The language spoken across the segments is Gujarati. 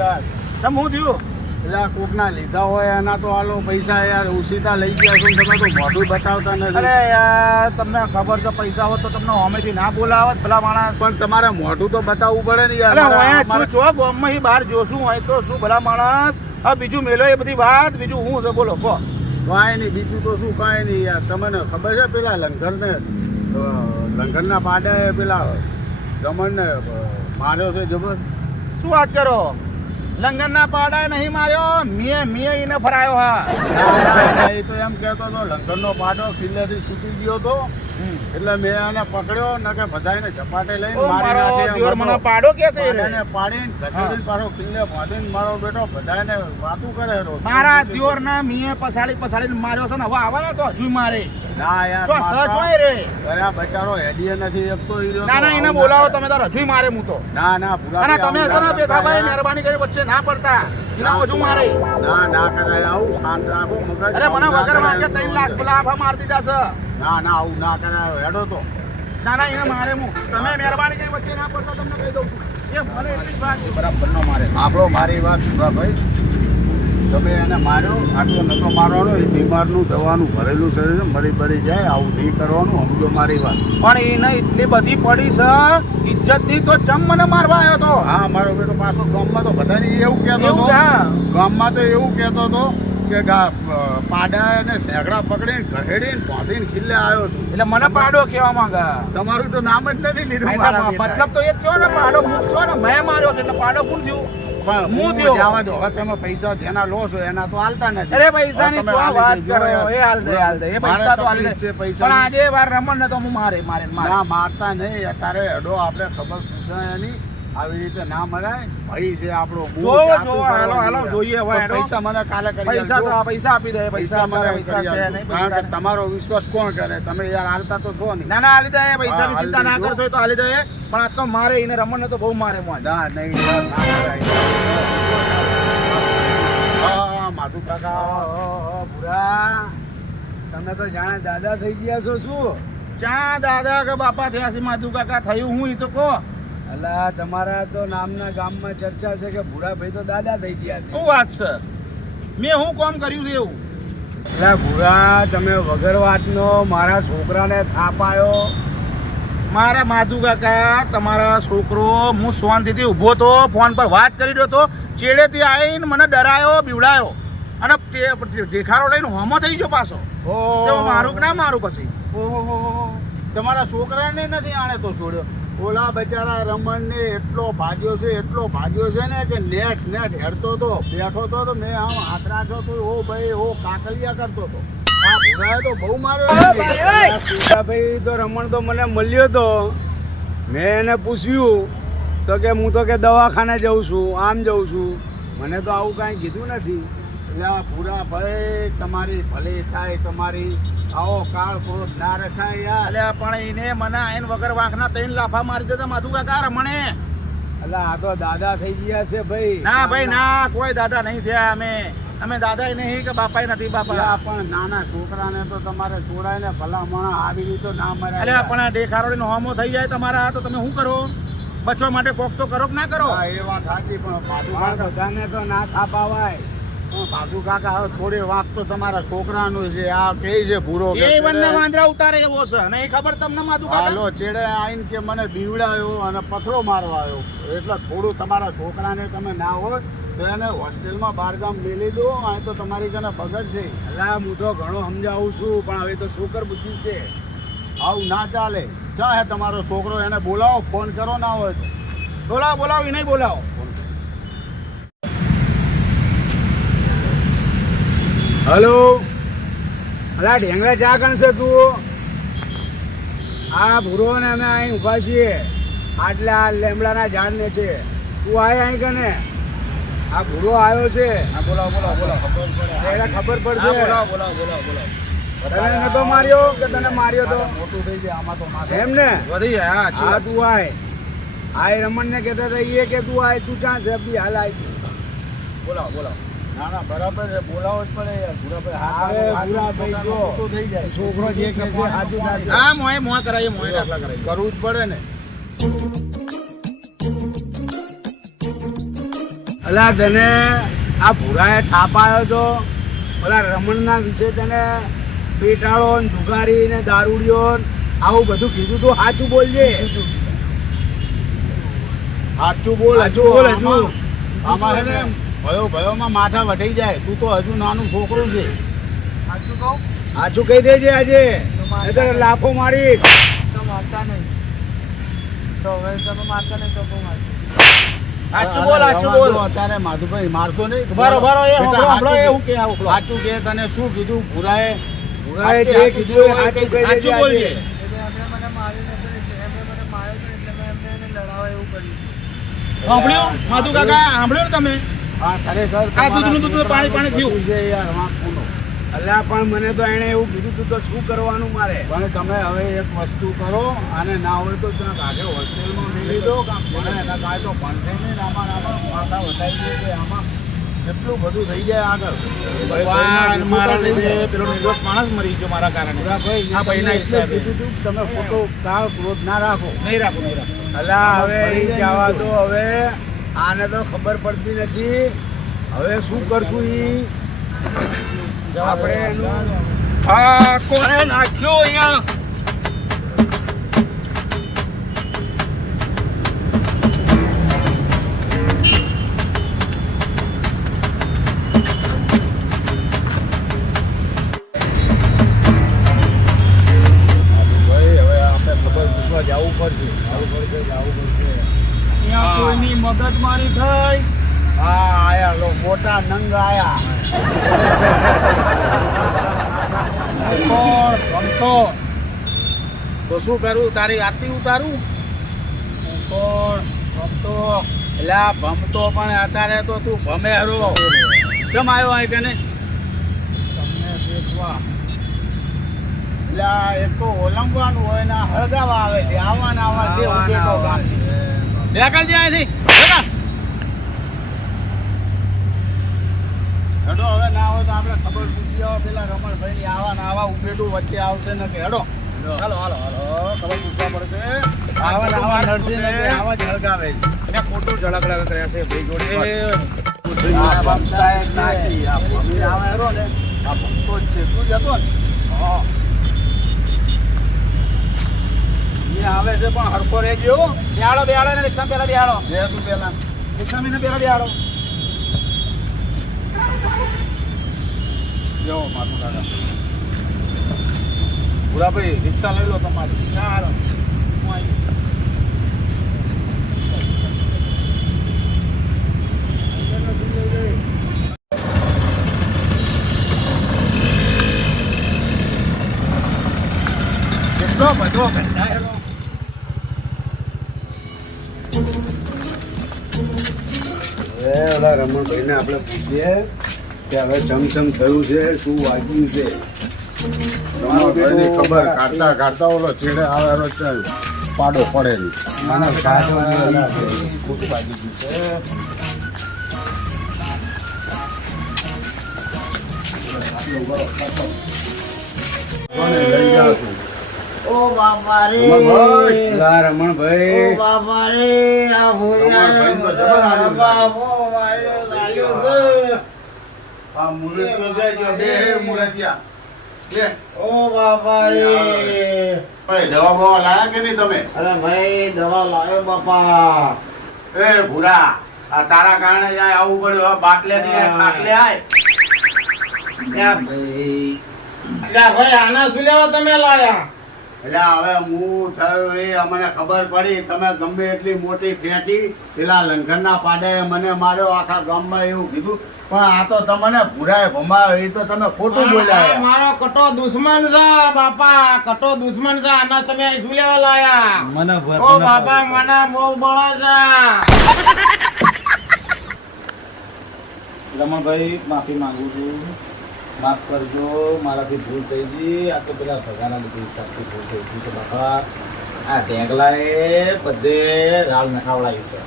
યાર તમ હું થયું એટલે કોકના લીધા હોય એના તો આલો પૈસા યાર ઉસીતા લઈ ગયા છો ને તમે તો મોઢું બતાવતા નથી. અરે યાર તમને ખબર છે પૈસા હોત તો તમને હોમેથી ના બોલાવત ભલા માણસ. પણ તમારે મોઢું તો બતાવવું પડે ને યાર. અરે હું છું છો ગામમાં બહાર જોશું હોય તો શું ભલા માણસ. હવે બીજું મેલો એ બધી વાત બીજું હું છે બોલો કહો. કાંઈ નહીં બીજું તો શું કાંઈ નહીં યાર. તમને ખબર છે પેલા લંગરના પાડાએ પેલા ગમનને માર્યો છે જબર. શું વાત કરો લંગનના પાડાએ નહીં માર્યો મેં એને ફરાયો હા. એ તો એમ કહેતો હતો લંગરનો પાડો કિલ્લેથી છૂટી ગયો હતો એટલે મેં એને પકડ્યો ને કે બધાને ઝપાટે લઈને મારી નાખે. મને પાડો કે છે એને પાડીને ઘસીને પાછો કિલ્લે બાંધીને મારો બેટો બધાને વાતું કરે મારા દિયોરના મીએ પસાડીને માર્યો છે ને હવે આવા તો હજુ મારે ના યાર જો સચ હોય રે. અરે આ બચારો હેડીએ નથી એકતો ના એને બોલાવો તમે તો હજુ મારે હું તો. ના પૂરા અને તમે છે ને બેઠાભાઈ મહેરબાની કરી વચ્ચે ના પડતા એના હજુ મારે. ના કરાય આવું શાંત રાખો મગજ. અરે મને વગર વાગે 3 લાખ લાફા મારી દીધા છે. ના આવું ના કરાય હેડો તો. ના એને મારે હું તમે મહેરબાની કરી વચ્ચે ના પડતા તમને કહી દઉં છું એ મને એટલી જ વાત છે. બરાબર નો મારે આપણો મારી વાત સુરાભાઈ તમે એને માર્યો આટલો નતો મારવાનો. એ બીમારનું દવાનું ભરેલું શરીર છે મરી જાય આવું નહીં કરવાનું સમજો મારી વાત. પણ એને એટલી બધી પડી છે ઇજ્જતની તો ચમ મને મારવા આવ્યો તો. હા મારો બેટો પાછો ગામમાં તો બધાને એવું કહેતો એવું હતો. હા. ગામમાં તો એવું કહેતો હતો કે પાડા અને સેગડા પકડીને ઘરેડીને બાંધીને કિલ્લે આવ્યો છું. એટલે મને પાડો કેવા માંગે. તમારું તો નામ જ નથી લીધું મારા બેટાએ. મતલબ તો એ જ થયો ને પાડો હું થયો ને મેં માર્યો છે એટલે પાડો કોણ થયું. પણ હું થયો. જવા દો હવે તમે પૈસા જેના લો છો એના તો હાલતા નથી. અરે પૈસાની તમે શું હાલી વાત દેજો કરો યાર. એ હાલ દે એ મારે પૈસા તો હાલ તકલીફ દે છે પૈસા પણ આજે વાર રમણ ને તો હું મારે ના મારતા નહીં અત્યારે હેડો આપણે ખબર પૂછાય એની આવી રીતે ના મરાય. ભાઈ છે આપણો હાલો જોઈએ હવે હેડો. પૈસા મને કાલે કરી પૈસા આપજો. તો પૈસા આપી દે પૈસા મને પૈસા કરી છે આપજો. નહીં કારણ કે પૈસા તમારો વિશ્વાસ કોણ કરે તમે યાર હાલતા તો છો નહીં. ના હાલી દે પૈસાની હા, ચિંતા ના હાલી કરશો તો હાલી દે પણ આ તો મારે એને રમણ ને તો બહુ મારે મોજ. ના નહીં યાર, ના કરાય. હા માધુ કાકા ભૂરા તમે તો જાણે દાદા થઈ ગયા છો શું? ચા દાદા કે બાપા થયા છે માધુ કાકા થયું હું ઈ તો કહો. અલા તમારા તો નામના ગામમાં ચર્ચા છે કે ભૂરાભાઈ તો દાદા થઈ ગયા છે. શું વાત છે મેં હું કામ કર્યું છે એવું. એટલે ભૂરા તમે વગર વાતનો મારા છોકરાને થાપ આવ્યો. મારા માધુ કાકા તમારા છોકરો હું શાંતિથી ઊભો તો ફોન પર વાત કરી રહ્યો તો ચેડેથી આવીને મને ડરાયો બીવડાયો અને દેખાડો લઈને હોમો થઈ ગયો પાછો. તો મારું કે ના મારું પછી ઓહો તમારા છોકરાને નથી આણે તો છોડ્યો. ઓલા બચારા રમણને એટલો ભાગ્યો છે ને કે નેટ હેડતો તો બેઠો તો મેં આમ હાથ રાખ્યો તો ઓ ભાઈ ઓ કાકલિયા કરતો તો. આ ભૂરાએ તો બહુ માર્યો. ભાઈ તો રમણ તો મને મળ્યો તો મેં એને પૂછ્યું તો કે હું તો કે દવાખાને જઉં છું આમ જઉં છું. મને તો આવું કાંઈ કીધું નથી. એટલે ભૂરા ભાઈ તમારી ભલી થાય તમારી આવો કાળ ક્રોધ ના રખાય યાર. એટલે પણ એને મને આઈન વગર વાંખના 3 લાફા મારી દીધા માધુ કાકા રમણે. એટલે આ તો દાદા થઈ ગયા છે ભાઈ. ના ભાઈ ના કોઈ દાદા નહીં થયા અમે દાદા નહીં કે બાપા નથી બાપા. પણ નાના છોકરાને તો તમારે છોડાય ને ભલા માણસ આવી રીતે ના મરાય. એટલે પણ દેખાડો હોમો થઈ જાય તમારા તો તમે શું કરો બચવા માટે કોક તો કરો કે ના કરો. હા એ વાત સાચી પણ ભાદુ કાકા બધાને તો ના થાપાવાય. પણ ભાદુ કાકા હવે થોડી વાત તો તમારા છોકરાનું છે. આ કે છે ભૂરો એ વનના વાંદરા ઉતારે એવો છે નહીં ખબર તમને માધુ કાકા. હાલો ચેડે આવીને કે મને બીવડાયો અને પથરો મારવા આવ્યો એટલે થોડું તમારા છોકરાને તમે ના હોય તો એને હોસ્ટેલમાં બહારગામ મેલી દો. અહીં તો તમારી કને બગડ છે. એટલે હું તો ઘણો સમજાવું છું પણ હવે તો છોકર બુદ્ધિ છે આવું ના ચાલે. ચા હે તમારો છોકરો એને બોલાવો ફોન કરો ના હોય તો. બોલાવો એ નહીં બોલાવો. હલો અલા ઢેંગડા ચા કણ છે તું? આ ભૂરો ને અમે અહીં ઊભા છીએ આટલા લીમડાના ઝાડ ને છે. તું આય અહીં કને આ ભૂરો આવ્યો છે. બોલાવો એને ખબર પડશે. તને નતો માર્યો કે તને માર્યો તો? મોટું થઈ જાય આમાં તો એમ ને વધી જાય. હા તું આય. આય રમણ ને કહેતા હતા એ કે તું આય તું ક્યાં છે બી હાલ આવી. બોલાવો. ના બરાબર છે બોલાવો જ પડે યાર. ભૂરાભાઈ જો થઈ જાય છોકરો જે કહે છે સાચું થશે. હા મોય કરાઈએ મોય દાખલા કરાઈએ. કરવું જ પડે ને. અલા તને આ ભૂરાએ થાપાયો તો ઓલા રમણના વિશે તને પેટાળો ને જુગારી ને દારૂડિયો ને આવું બધું કીધું તો સાચું બોલજે. સાચું બોલ હજુ આમાં છે ને ભયોમાં માથા વટાઈ જાય. તું તો હજુ નાનું છોકરું છે. સાચું કહી દેજે આજે નહીંતર લાફો મારી. સાચું બોલ અત્યારે માધુભાઈ મારશો નહીં. બરોબર એ બેટા, હંભળો, સાચું એ હું કે આવું સાચું કે તને શું કીધું ભૂરાએ ભૂરાએ જે કીધું એ સાચું કહી દેજે સાચું બોલજે. આજે. સાંભળ્યું માધુ કાકા, સાંભળ્યું ને તમે? હા ખરેખર આ દૂધનું દૂધ પાણી પીવું. છે યાર વાંકુનો. અલ્યા પણ મને તો એણે એવું કીધું તું તો શું કરવાનું મારે? પણ તમે હવે એક વસ્તુ કરો, આને ના હોય તો ત્યાં આગળ હોસ્ટેલમાં મેળવી દો. ભણે એના કાંઈ તો ભણશે નહીં. આમાં માથા વટાઈ દે કે આમાં કેટલું બધું થઈ જાય આગળ. ભગવાન મારા લીધે પેલો નિર્દોષ માણસ મરી ગયો મારા કારણે. ભાઈ આ ભાઈના હિસાબે. કીધું તું તમે ખોટો કાળ ક્રોધ ના રાખો. નહીં રાખો. અલા હવે ઈ જવા દો. હવે આને તો ખબર પડતી નથી. હવે શું કરશું ઈ આપણે એનું આ કોણે નાખ્યો અહીંયા? ભાઈ હવે આપણે ખબર પૂછવા જવું પડશે. જવું પડશે. અહીંયા કોઈની મગજમારી થઈ. હા આયા લો મોટા નંગ આયા. ગમતો તો શું કરું? તારી આરતી ઉતારું? ગમતો એલા ભમતો પણ અત્યારે તો તું ભમેરો કેમ આવ્યો અહીં કે નહીં? તમને શીખવા એલા એક તો ઓલંબવાનું હોય ને હળગાવા આવે છે. આવવાના આવા છે ઉકેલો ગામથી. નીકળજે અહીંથી. હેડો હવે ના હોય તો આપણે ખબર પૂછી આવો પેલા રમણભાઈ આવા ના આવા ઉભેટું વચ્ચે આવશે ને કે હેડો. હાલો ખબર પૂછવા પડશે. આવા ને આવા નડશે ને કે આવા જ હળગાવે છે. એને ખોટું ઝળકડા કર્યા છે ભાઈ જોડે. આ ભમતા એ નાખી. આ ભમી આવે હેરો ને આ ભમતો જ છે. તું જતો ને હા. એ આવે છે પણ હરખો રહેજો. બેહાડો ને રિક્ષા પેલા બેહાડો. જે તું પેલા રિક્ષા ને પેલા બેહાડો. જો માથું કાકા ભૂરાભાઈ રિક્ષા લઈ લો તમારી. ચાલો કેટલો બધો કંટાળેલો. હવે ઓલા રમણભાઈને આપણે પૂછીએ કે હવે ચમચમ થયું છે, શું વાગ્યું છે. તમારો ભાઈની ખબર કાઢતા ઓલો છેડે આવેલો છે પાડો પડે નહીં. મને ખોટું વાગી ગયું છે. કોને લઈ જાઉં છું? ઓ બાપા રે રમણભાઈ ઓ બાપા રે આ રમણભાઈ તો જબર આવ્યું. બાપો માર્યો ચાલ્યો છે આ મુરત તો જાય જો બે મુરતિયા બે. ઓ બાપા રે ભાઈ દવા બવા લાયા કે નહીં તમે? અરે ભાઈ દવા લાવ્યો બાપા. એ ભૂરા આ તારા કારણે જાય આવું પડ્યું. હવે બાટલે થી ખાટલે આય. ભાઈ અલ્યા ભાઈ આના શું લેવા તમે લાયા? એટલે હવે હું થયું એ અમને ખબર પડી. તમે ગમે એટલી મોટી ફેંકી પેલા લંઘનના પાડાએ મને માર્યો. આખા ગામમાં એવું કીધું પણ આ તો તમને ભૂરાએ ભમાયો. એ તો તમે ખોટું આ બોલ્યા. મારો કટો દુશ્મન છે બાપા, કટો દુશ્મન છે. આના તમે શું લેવા લાયા? મને ઓ બાપા મને બહુ બળો છે. રમણભાઈ માફી માંગુ છું. માફ કરજો, મારાથી ભૂલ થઈ ગઈ. આ તો પેલા ભગાના લીધે હિસાબથી ભૂલ થઈ ગઈ છે બાપા. આ ઢેગલાએ બધે રાળ નખાવડાવી છે.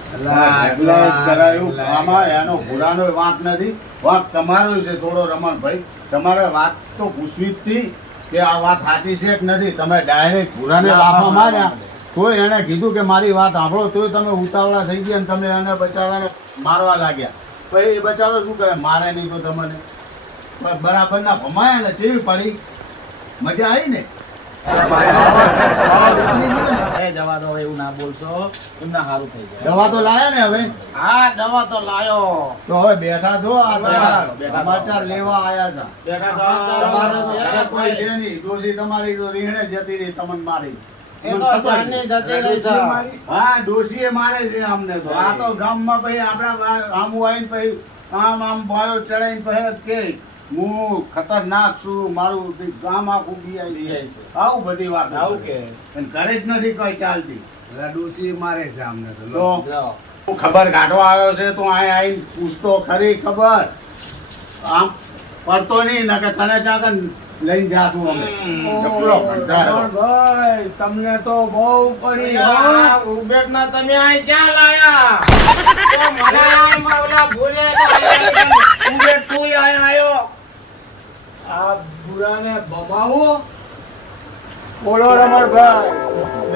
એટલે કરાયું. આમાં એનો ભૂરાનો વાંક નથી. વાંક તમારો છે થોડો રમણભાઈ. તમારે વાત તો પૂછવી જ હતી કે આ વાત સાચી છે કે નથી. તમે ડાયરેક્ટ ભૂરાને લાફા માર્યા તોય એને કીધું કે મારી વાત સાંભળો તોય તમે ઉતાવળા થઈ ગયા અને તમે એને બચારાને મારવા લાગ્યા. પછી એ બચારો શું કરે, મારે નહીં તો તમને પણ બરાબર ના ભમાયા ને જેવી પડી મજા આવી ને. એ જવા દો, એવું ના બોલશો, એમના સારું થઈ જાય. દવા તો લાયા ને હવે? હા દવા તો લાયો. તો હવે બેઠા છો, આ બેઠા. સમાચાર લેવા આયા છે. તમારે તો ઘરે કોઈ છે નહીં. ડોશી તમારી તો રીહણે જતી રહી, તમને મારી. એ તો જાનની જતી રહી છે. હા, ડોશીએ મારે છે અમને તો. આ તો ગામમાં પછી આપણા આમું આવીને પછી આમ ભાયો ચડાઈને પછી કે હું ખતરનાક છું, મારું ગામ આખું બિયાઈ છે. આવું બધી વાત આવું કે અને ઘરે જ નથી કોઈ ચાલતી. ડોસી મારે છે અમને તો. તો હું ખબર કાઢવા આવ્યો છે, તું અહીં આવીને પૂછતો ખરી ખબર. આમ પડતો નહીં ને કે તને ચાકન લઈને જાશું અમે. કેટલો કંટાળો. ભાઈ તમને તો બહુ પડી હો. આ ઉબેટના તમે અહીં ક્યાં લાયા? તો મને આમ ઓલા ભૂલ્યા તો અહીંયા ઉબેટ તું અહીં આવ્યો. આ બુરાને બમાવો. બોલો રમણભાઈ.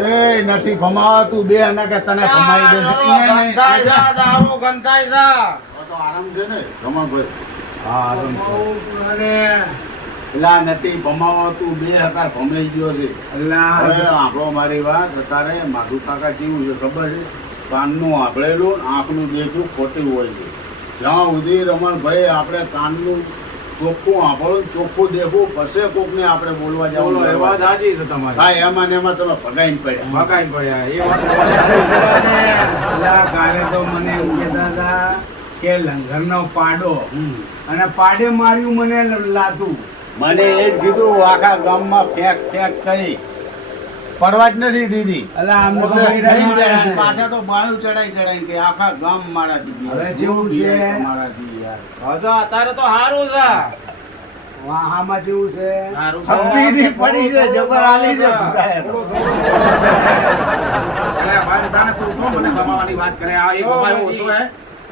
એ નથી ભમાવાતું બે ને કે તને ભમાઈ દેશે. ગંધાઈ જા, દારૂ ગંધાઈ જા. તો આરામ છે ને રમણભાઈ? હા બુરાને પેલા નથી ભમાવાતું બે હકાર ભમાઈ ગયો છે. અલ્લાહ હવે આપણો મારી વાત અત્યારે માધુ કાકા જેવું છે ખબર છે, કાનનું આંભળેલું આંખનું દેખ્યું ખોટું હોય છે. જ્યાં સુધી રમણભાઈ આપણે કાનનું ચોખ્ખું આંભળું ચોખ્ખું દેખવું પછી કોકને આપણે બોલવા બોલો એ વાત જવું. સાચી છે તમારી. હા, એમાં ને એમાં તમે ભગાઈને પડ્યા. મકાઈ પડ્યા એ વાત અલ્લાહ કાલે તો મને એવું કહેતા હતા કે લંગરનો પાડો અને પાડે માર્યું મને લાતું. મને એ જ કીધું, આખા ગામમાં ફેંક ફેંક કરી પડવા જ નથી દીધી. અલ્લાહ અમને તો પોતે બૈરા થઈ મારે જાય. છે. પાછા તો બાયું ચડાઈ કે આખા ગામ મારાથી હવે જેવું છે. મારાથી યાર. હવે તો અત્યારે તો સારું છે. વાહામાં જેવું છે. હબ્બીની પડી છે, જબર આલી છે ભગાય. એટલે ભાઈ તાને પૂછો મને ભમાવાની વાત કરે. આ એક ભમાયો ઓછો હે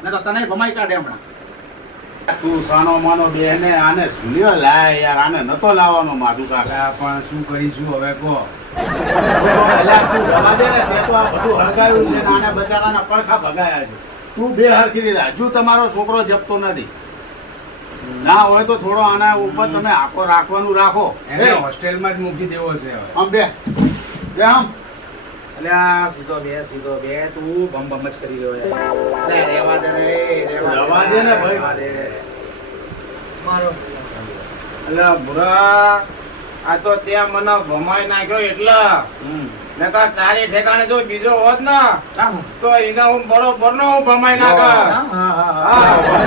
ને તો તને ભમાઈ કાઢે હમણાં. તું સાનો માનો બેને આને ઝૂલ્યો લાય યાર, આને નતો લાવવાનો માધુ કાકા. અલ્લાહ પણ શું કરીશું હવે કહો. અલ્યા તું રવા દે ને, તે તો આ બધું હળગાવ્યું છે ને આને બચારાના પડખા ભગાયા છે. તું બે હરખી રીતે હજુ તમારો છોકરો જપતો નથી. ના હોય તો થોડો આના ઉપર તમે આખો રાખવાનું રાખો. એને એ, હોસ્ટેલમાં જ મૂકી દેવો છે હવે. આમ બે આમ એટલે આ સીધો બે તું ભમ ભમ જ કરી રહ્યો યાર. અરે રહેવા દે રે, રહેવા દે ને ભાઈ. રહેવા દે. અલ્યા ભુરા, આ તો ત્યાં મને ભમાઈ નાખ્યો એટલે નકર તારી ઠેકાણે જો બીજો હોત ને તો એને હું બરોબર નો હું ભમાઈ નાખ. હા, હા, હા. હા,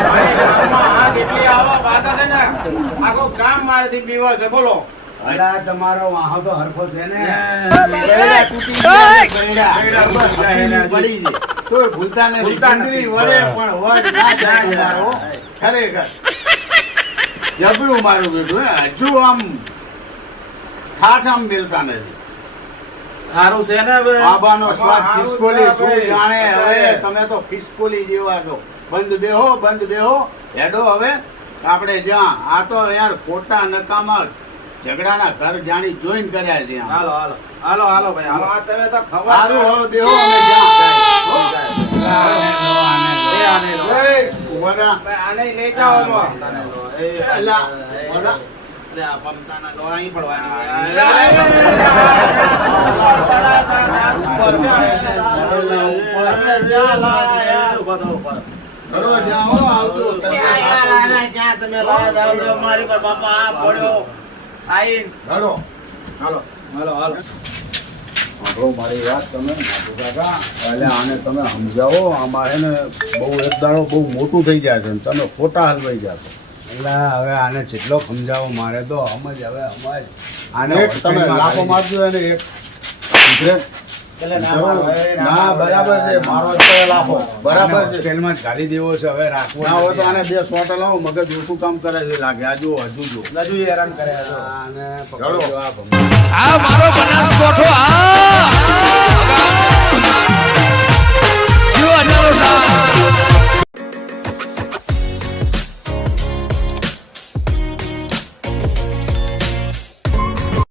મારી ગામમાં આગ એટલી આવા વાગે છે ને આખું ગામ મારાથી બીવે છે. બોલો અલ્લાહ તમારો વાહો તો હરખો છે ને. ગયડા તૂટી ગયા છે, ગયડા. હબ્બીની પડી છે. તોય ભૂલતા નથી. જિંદગી વળે પણ વળ ના જાય તમારો. ખરેખર જબરું મારું બેઠું હે. હજુ આમ ઠાઠ આમ મિલતા નથી. સારું છે ને હવે? બાબાનો સ્વાદ સારું ખિસકોલી છે શું હવે. જાણે. હવે તમે તો ખિસકોલી જેવા છો. બંધ બેહો હેડો. હવે આપણે જ્યાં આ તો યાર ખોટા નકામા ઝઘડાના ઘર જાણી જોઈન કર્યા છે આમ. હાલો ભાઈ હાલો. આ તમે તો સારું ખબર હવે બેહો અમે જ્યાં. એ આને લો. એ, ઊભા થા. આને લઈ જાઓ આને લો. એ અલા, બોલા. એટલે આ પમતાના લો અહીં પડવાની. ઉભા થો ઉપર. ઘરો જ્યાં હો આવતો. ક્યાં તમે લાયા દારૂ મારી પર બાપા આ પડ્યો આઈન. ઘરો. હાલો. સાંભળો મારી વાત તમે નાથુ કાકા. એટલે આને તમે સમજાવો. આમાં હે ને બહુ એક દાડો બહુ મોટું થઈ જાય છે ને તમે ખોટા હલવાઈ જાશો. અલ્લાહ હવે આને જેટલો સમજાવો મારે તો સમજ હવે સમજ. આને એક તમે લાફો મારજો અને એક સિગરેટ. એટલે ના મારો. ના બરાબર છે, મારો જ તો લાફો બરાબર છે. હોસ્ટેલમાં જ ગાલી દેવો છે હવે રાખવો ના હોય તો નથી. આને બે સોટા લાવો. મગજ ઓછું કામ કરે છે લાગે. આ જુઓ હજુ જો. હજુ હેરાન કરે છે. આને ચલો. પકડો આ ભમ. આ મારો બનાસકોઠો આ